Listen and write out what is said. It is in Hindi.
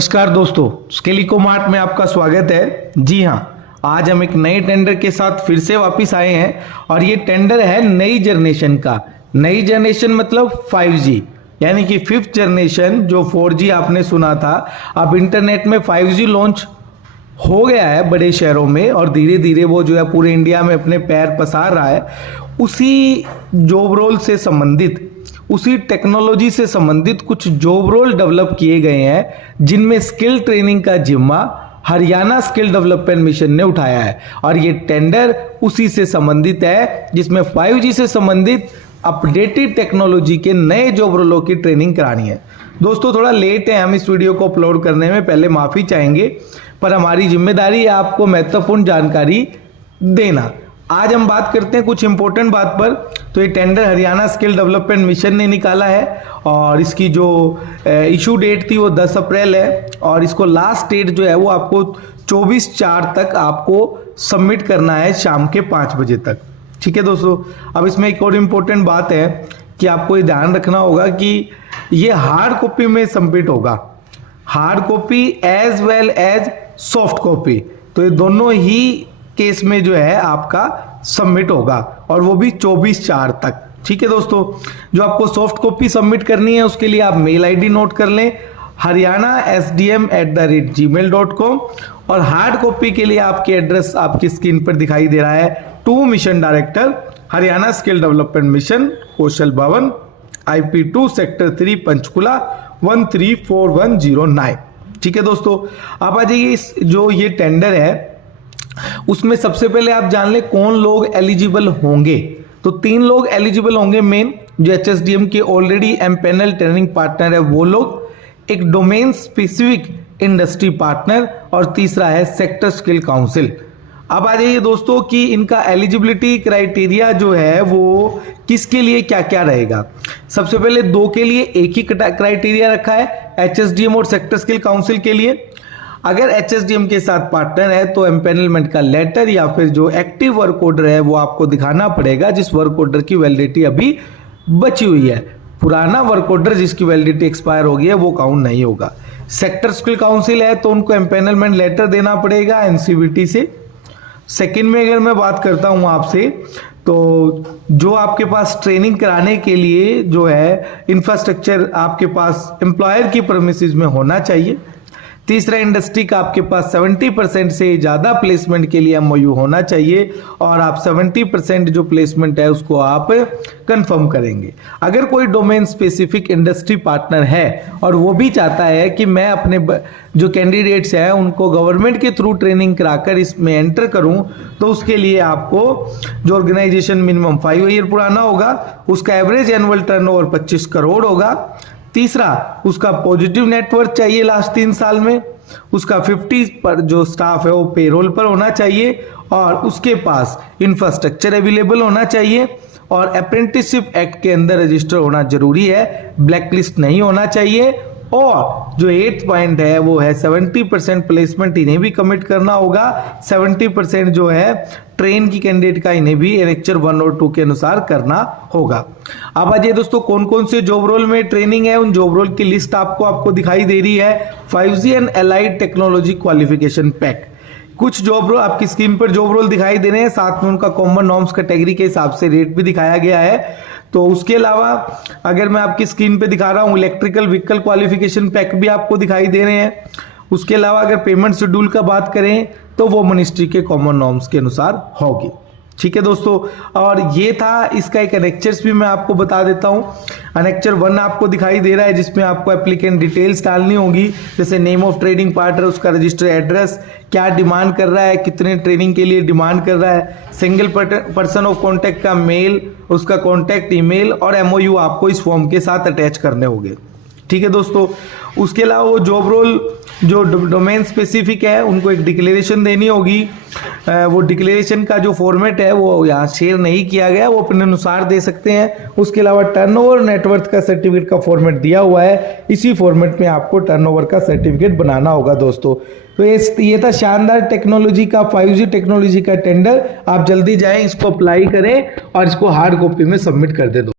नमस्कार दोस्तों, स्केलिको मार्ट में आपका स्वागत है। जी हाँ, आज हम एक नए टेंडर के साथ फिर से वापस आए हैं और ये टेंडर है नई जनरेशन का। नई जनरेशन मतलब 5G, यानी कि फिफ्थ जनरेशन। जो 4G आपने सुना था, अब इंटरनेट में 5G लॉन्च हो गया है बड़े शहरों में और धीरे धीरे वो जो है पूरे इंडिया में अपने पैर पसार रहा है। उसी जॉब रोल से संबंधित, उसी टेक्नोलॉजी से संबंधित कुछ जॉब रोल डेवलप किए गए हैं, जिनमें स्किल ट्रेनिंग का जिम्मा हरियाणा स्किल डेवलपमेंट मिशन ने उठाया है। और ये टेंडर उसी से संबंधित है जिसमें 5G से संबंधित अपडेटेड टेक्नोलॉजी के नए जॉब रोलों की ट्रेनिंग करानी है। दोस्तों, थोड़ा लेट है हम इस वीडियो को अपलोड करने में, पहले माफ़ी चाहेंगे, पर हमारी जिम्मेदारी है आपको महत्वपूर्ण जानकारी देना। आज हम बात करते हैं कुछ इंपॉर्टेंट बात पर। तो ये tender Haryana skill development mission ने निकाला है और इसकी जो इशू डेट थी वो 10 अप्रैल है और इसको लास्ट डेट जो है वो आपको 24/4 तक आपको सबमिट करना है, शाम के 5 बजे तक। ठीक है दोस्तों, अब इसमें एक और इम्पोर्टेंट बात है कि आपको ये ध्यान रखना होगा कि ये हार्ड कॉपी में सबमिट होगा, hard copy as well as soft copy. तो ये दोनों ही केस में जो है आपका सबमिट होगा और वो भी 24/4 तक। ठीक है दोस्तों, जो आपको सॉफ्ट कॉपी सबमिट करनी है उसके लिए आप मेल आईडी नोट कर लें, haryana@sdm@gmail.com। और हार्ड कॉपी के लिए आपके एड्रेस आपकी स्क्रीन पर दिखाई दे रहा है, to mission director, Haryana skill development mission, Kaushal Bhavan, IP2 sector 3 Panchkula 134109। ठीक है दोस्तों, आप आ जाइए। इस जो ये टेंडर है उसमें सबसे पहले आप जान ले कौन लोग एलिजिबल होंगे। तो 3 लोग एलिजिबल होंगे मेन, जो HSDM के ऑलरेडी एमपैनल ट्रेनिंग पार्टनर है वो लोग, एक डोमेन स्पेसिफिक इंडस्ट्री पार्टनर और तीसरा है सेक्टर स्किल काउंसिल। अब आ जाइए दोस्तों कि इनका एलिजिबिलिटी क्राइटेरिया जो है वो किसके लिए क्या क्या रहेगा। सबसे पहले 2 के लिए एक ही क्राइटेरिया रखा है, HSDM और सेक्टर स्किल काउंसिल के लिए। अगर HSDM के साथ पार्टनर है तो एम्पेनलमेंट का लेटर या फिर जो एक्टिव वर्क ऑर्डर है वो आपको दिखाना पड़ेगा, जिस वर्क ऑर्डर की वैलिडिटी अभी बची हुई है। पुराना वर्क ऑर्डर जिसकी वैलिडिटी एक्सपायर हो गई है वो काउंट नहीं होगा। सेक्टर स्किल काउंसिल है तो उनको एम्पेनलमेंट लेटर देना पड़ेगा NCVT से। सेकंड में अगर मैं बात करता हूं आपसे, तो जो आपके पास ट्रेनिंग कराने के लिए जो है इंफ्रास्ट्रक्चर आपके पास एम्प्लॉयर की प्रेमिसेस में होना चाहिए। तीसरा, इंडस्ट्री का आपके पास 70% से ज़्यादा प्लेसमेंट के लिए MOU होना चाहिए और आप 70% जो प्लेसमेंट है उसको आप कंफर्म करेंगे। अगर कोई डोमेन स्पेसिफिक इंडस्ट्री पार्टनर है और वो भी चाहता है कि मैं अपने जो कैंडिडेट्स हैं उनको गवर्नमेंट के थ्रू ट्रेनिंग कराकर इसमें एंटर करूं, तो उसके लिए आपको जो ऑर्गेनाइजेशन मिनिमम 5 ईयर पुराना होगा, उसका एवरेज एनुअल टर्नओवर 25 करोड़ होगा। तीसरा, उसका पॉजिटिव नेटवर्क चाहिए लास्ट 3 साल में, उसका 50 पर जो स्टाफ है वो पेरोल पर होना चाहिए और उसके पास इंफ्रास्ट्रक्चर अवेलेबल होना चाहिए और अप्रेंटिसशिप एक्ट के अंदर रजिस्टर होना जरूरी है, ब्लैकलिस्ट नहीं होना चाहिए। और जो 8th पॉइंट है वो है 70% प्लेसमेंट इन्हें भी कमिट करना होगा, 70% जो है ट्रेन की कैंडिडेट का इन्हें भी लेक्चर 1 और 2 के अनुसार करना होगा। अब आइए दोस्तों, कौन कौन से जॉब रोल में ट्रेनिंग है, उन जॉब रोल की लिस्ट आपको दिखाई दे रही है। 5G and allied technology qualification pack, कुछ जॉब रोल आपकी स्क्रीन पर जॉब रोल दिखाई दे रहे हैं, साथ में उनका कॉमन नॉर्म्स कैटेगरी के हिसाब से रेट भी दिखाया गया है। तो उसके अलावा अगर मैं आपकी स्क्रीन पे दिखा रहा हूँ, इलेक्ट्रिकल व्हीकल क्वालिफिकेशन पैक भी आपको दिखाई दे रहे हैं। उसके अलावा अगर पेमेंट शेड्यूल का बात करें तो वो मिनिस्ट्री के कॉमन नॉर्म्स के अनुसार होगी। ठीक है दोस्तों, और ये था इसका एक अनेक्चर्स भी मैं आपको बता देता हूँ। अनेक्चर 1 आपको दिखाई दे रहा है जिसमें आपको एप्लीकेंट डिटेल्स डालनी होगी, जैसे नेम ऑफ ट्रेडिंग पार्टनर, उसका रजिस्टर एड्रेस, क्या डिमांड कर रहा है, कितने ट्रेनिंग के लिए डिमांड कर रहा है, सिंगल पर्सन ऑफ कॉन्टैक्ट का मेल, उसका कॉन्टैक्ट ईमेल और MOU आपको इस फॉर्म के साथ अटैच करने होंगे। ठीक है दोस्तों, उसके अलावा वो जॉब रोल जो डोमेन स्पेसिफिक है उनको एक डिक्लेरेशन देनी होगी। वो डिक्लेरेशन का जो फॉर्मेट है वो यहाँ शेयर नहीं किया गया, वो अपने अनुसार दे सकते हैं। उसके अलावा टर्नओवर नेटवर्थ का सर्टिफिकेट का फॉर्मेट दिया हुआ है, इसी फॉर्मेट में आपको टर्नओवर का सर्टिफिकेट बनाना होगा दोस्तों। तो ये था शानदार टेक्नोलॉजी का 5G टेक्नोलॉजी का टेंडर। आप जल्दी जाएं, इसको अप्लाई करें और इसको हार्ड कॉपी में सबमिट कर दे दो।